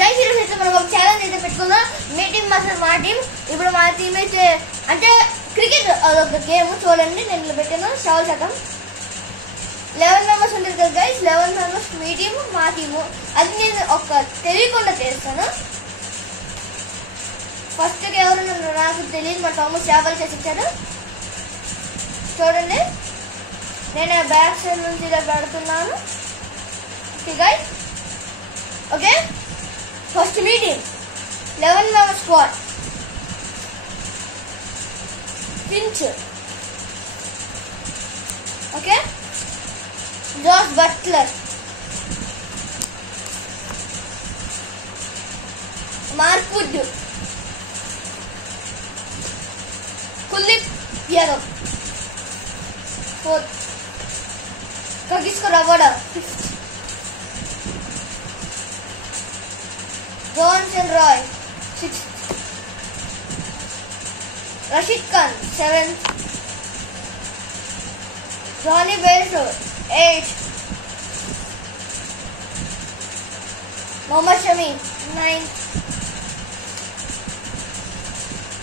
Guys ఈరోజు అయితే మనం ఒక ఛాలెంజ్ అయితే పెట్టుకుందాం. మీ టీం వర్సెస్ మా టీం. ఇప్పుడు మా టీం అయితే అంటే క్రికెట్ అదొక గేమ్. చూడండి నేను ఇలా పెట్టాను. షవల్ శతం 11 మెంబర్స్ ఉంటుంది కదా గైస్. 11 మెంబర్స్ మీ టీము మా టీము. అది నేను ఒక తెలియకుండా చేస్తాను. ఫస్ట్ ఎవరు నాకు తెలియదు. మా తమ్ము చేపలు చేసి ఇచ్చారు. చూడండి నేను బ్యాక్ సైడ్ నుంచి ఇలా పెడుతున్నాను. Okay guys. Okay first meeting 11 member squad. Finch, okay, Jos Buttler, Mark Wood, Kuldeep Yadav, fourth, Kagiso Rabada, fifth, Johnson Roy, 6th, Rashid Khan, 7th, Johnny Bairstow, 8th, Mohammad Shami, 9th,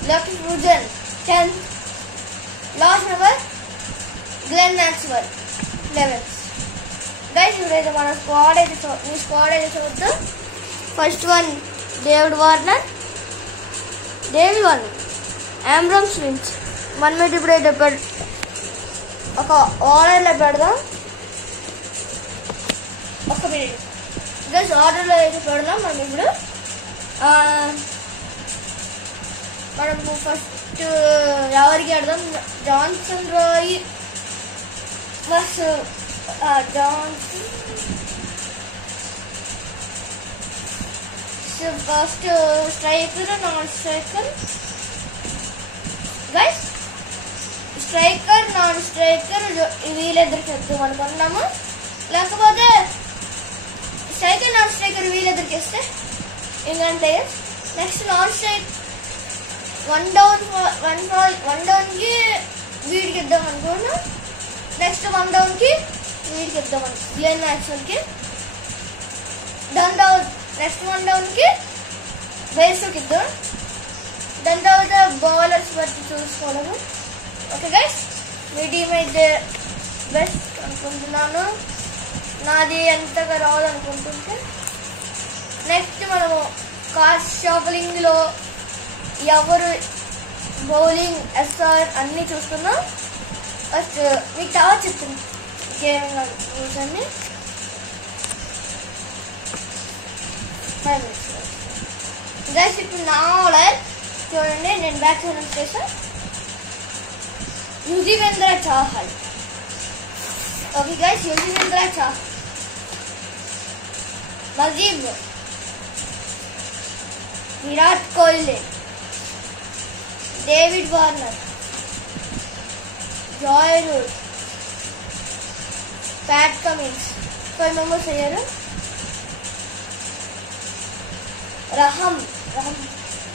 Lucky Rujan, 10th, last number Glenn Maxwell, 11th. Guys, ఇప్పుడైతే మన squad అయితే చూద్దాం. First one David Warner, ఆమ్రమ్ Smith. మనం ఇప్పుడైతే ఒక ఆర్డర్లో పెడదాం. ఒక మినిట్ గైస్, ఆర్డర్లో అయితే పెడదాం. మనం ఇప్పుడు మనము ఫస్ట్ ఎవరికి ఆడదాం? Johnson Roy plus Johnson. First striker, non striker. Guys striker, non striker వీళ్ళిద్దరికి వద్దాం అనుకున్నాము. లేకపోతే స్ట్రైకర్, నాన్ స్ట్రైకర్ వీళ్ళిద్దరికి ఇస్తే England players. Next non strike one డౌన్కి వీడికి ఇద్దాం అనుకున్నాం. నెక్స్ట్ 1 డౌన్కి వీడికి ఇద్దాం గ్లెన్ మ్యాక్స్వెల్కి. నెక్స్ట్ 1 డౌన్కి బేస్కి ఇద్దాం. దాని తర్వాత బౌలర్స్ బట్టి చూసుకోవడము. ఓకే గైస్, మీ టీం అయితే బెస్ట్ అనుకుంటున్నాను. నాది ఎంతగా రావాలనుకుంటుంటే నెక్స్ట్ మనము కార్డ్ షాఫలింగ్లో ఎవరు బౌలింగ్, ఎస్ఆర్ అన్నీ చూస్తున్నాం. ఫస్ట్ మీకు తర్వాత చెప్తుంది గేమ్ రూల్స్ అన్ని. గైస్ ఇప్పుడు నా ఆర్డర్ చూడండి. నేను బ్యాక్ సైడ్ చేశాను. Yuzvendra Chahal. Okay guys, Yuzvendra Chahal, Mujeeb, Virat Kohli, David Warner, Joe Root, Pat Cummins. 5 members అయ్యారు. Rahim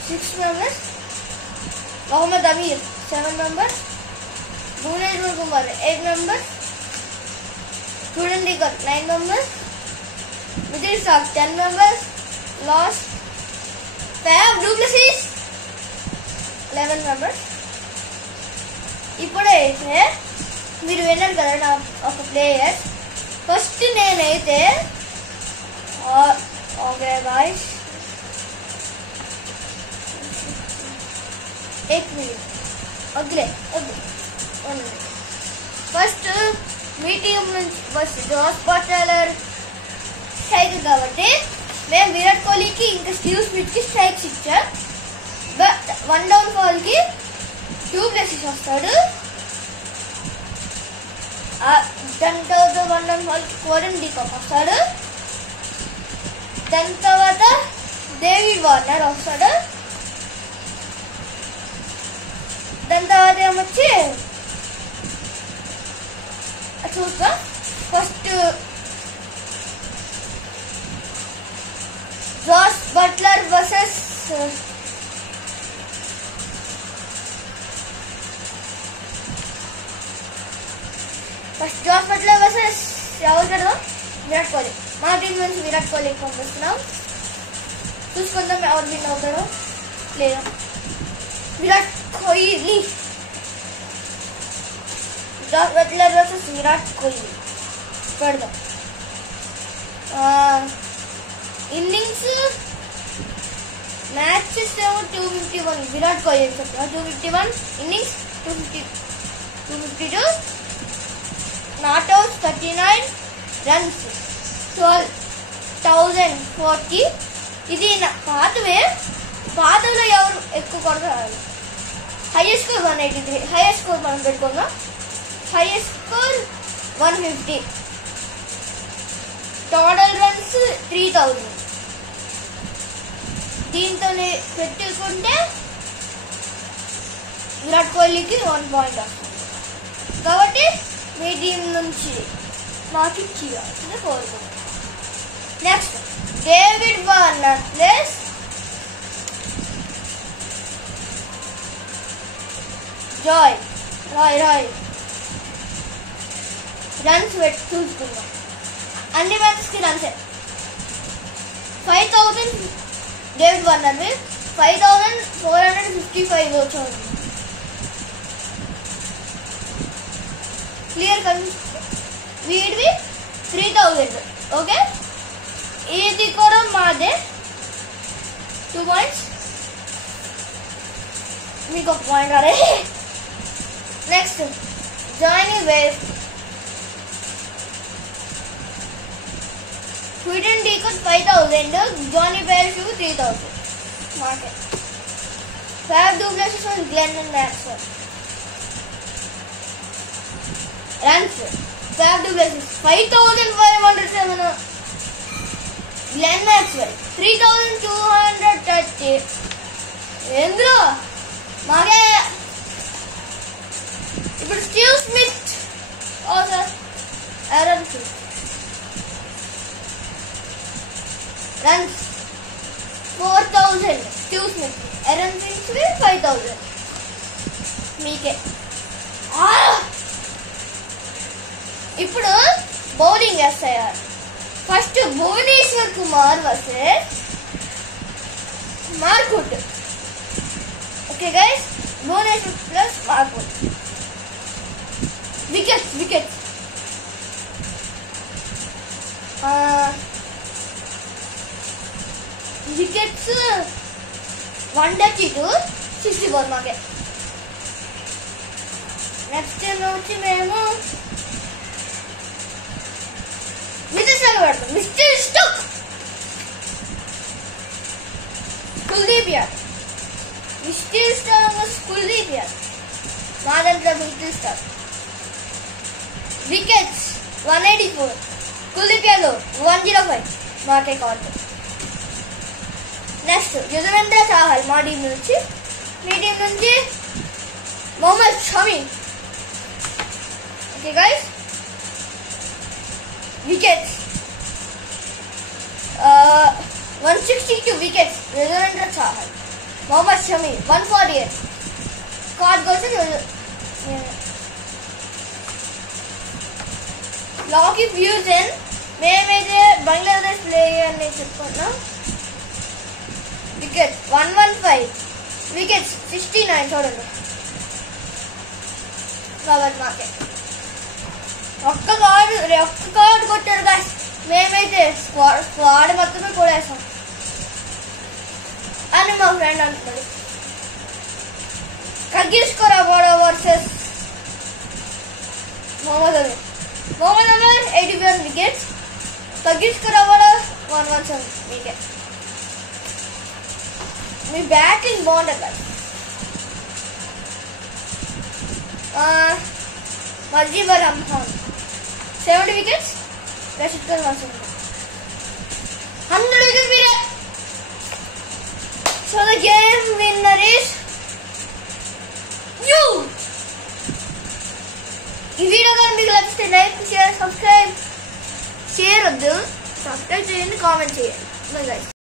6 members. Mohammad Amir 7 members. Bhuvneshwar Kumar 8 members. చూడండికర్ 9 members. Mitchell Starc 10 members. Last Faf du Plessis 11 members. ఇప్పుడైతే మీరు విన్నారు కదా నా ఒక ప్లేయర్. ఫస్ట్ నేనైతే ఓకే గాయ్స్, 1 minute వద్దులే. ఫస్ట్ మీ టీం నుంచి ఫస్ట్ జాస్ బట్లర్ స్ట్రైక్ కాబట్టి మేము విరాట్ కోహ్లీకి ఇంకా స్టీవ్ స్మిత్కి స్ట్రైక్స్ ఇచ్చాం. 1 డౌన్ ఫాల్కి డూప్లెసిస్ వస్తాడు. దాని తర్వాత 1 డౌన్ ఫాల్కి కోడెన్ డీకాక్ వస్తాడు. దాని తర్వాత డేవిడ్ వార్నర్ వస్తాడు. దాని తర్వాత ఏమొచ్చి చూద్దాం. First Jos Buttler versus first Jos Buttler versus ఎవరు కదా? విరాట్ కోహ్లీ. మా టీం నుంచి విరాట్ కోహ్లీకి పంపిస్తున్నాం. చూసుకుందాం ఎవరు విన్ అవుతారో లేదా. Virat Kohli, Jos Buttler versus Virat Kohli పెడదాం. ఇన్నింగ్స్ మ్యాచెస్ ఏమో 251 విరాట్ కోహ్లీ చెప్తున్నా. 251 ఇన్నింగ్స్ 252 నాట్ అవుట్ 39 రన్స్ 12,040. ఇది పాతలో ఎవరు ఎక్కువ కొడతారు? Highest score 183. హైయెస్ట్ స్కోర్ మనం పెట్టుకుందాం. Highest score 150. Total runs 3000. దీంతో పెట్టుకుంటే విరాట్ కోహ్లీకి 1 పాయింట్ వస్తుంది. కాబట్టి మీ టీం నుంచి మాకు ఇచ్చేయాల్సింది కోరుకుంటాం. Next David Warner plus Roy runs పెట్టి చూసుకుందాం. అన్ని మ్యాచెస్కి రన్సే. 5,000 డేవిడ్ వార్నర్ 5,455 వచ్చాడు. క్లియర్ కనిపిస్తుంది. వీడివి 3,000. ఓకే, ఇది కూడా మాదే. 2 పాయింట్స్, మీకు 1 పాయింట్ అరే. నెక్స్ట్ జానీ వేవ్ స్వీడన్ డీకోడ్ 5,000. జానీ వేవ్ 3,000 మాకే. Faf du Plessis and Glenn Maxwell runs. Faf du Plessis 5,507. Glenn Maxwell 3,230. ఎందులో మాకే. ఇప్పుడు Steve Smith runs 4,000. Steve Smith. Aaron Finch 5,000 మీకే. ఇప్పుడు బౌలింగ్ వేస్తాయా. First Bhuvneshwar Kumar versus Mark Wood. Okay guys, Bhuvneshwar plus Mark Wood. Wickets 132 64 మాకే. నెక్స్ట్ వచ్చి మేము మిస్టర్ స్టోక్ పెడతాం. Mitchell Starc Kuldeep Yadav. Mitchell Starc Kuldeep Yadav మా దాంట్లో mister stroke. Wickets 184 Kuldeep Yadav 105 మాకే కావాలి. నెక్స్ట్ యుజవేంద్ర చాహల్ మా టీం నుంచి. మీ టీం నుంచి Mohammed Shami. Okay guys, wickets 162 wickets Yuzvendra Chahal. Mohammed Shami 148. Card కోసం లాకీ ఫ్యూజన్ మేమైతే బంగ్లాదేశ్ ప్లేయర్ అని చెప్పుకున్నాం. వికెట్ 115. వికెట్స్ 69 చూడండి. కాబట్టి మాకే ఒక్క కార్డు కొట్టారు గాయస్. మేమైతే స్క్వాడ్ మొత్తమే కొడేస్తాం అని మా ఫ్రెండ్ అంటున్నాడు. Kagiso Rabada versus Mohammad Amir. Mohammad Amir 81 wickets. Kagiso Rabada 117 wicket. మీ బ్యాటింగ్ బాగుంటుంది కదా. మజీబర్ రహమాన్ 70 వికెట్స్. రషీద్ ఖాన్ 100 వికెట్స్ మీరే. So the game winner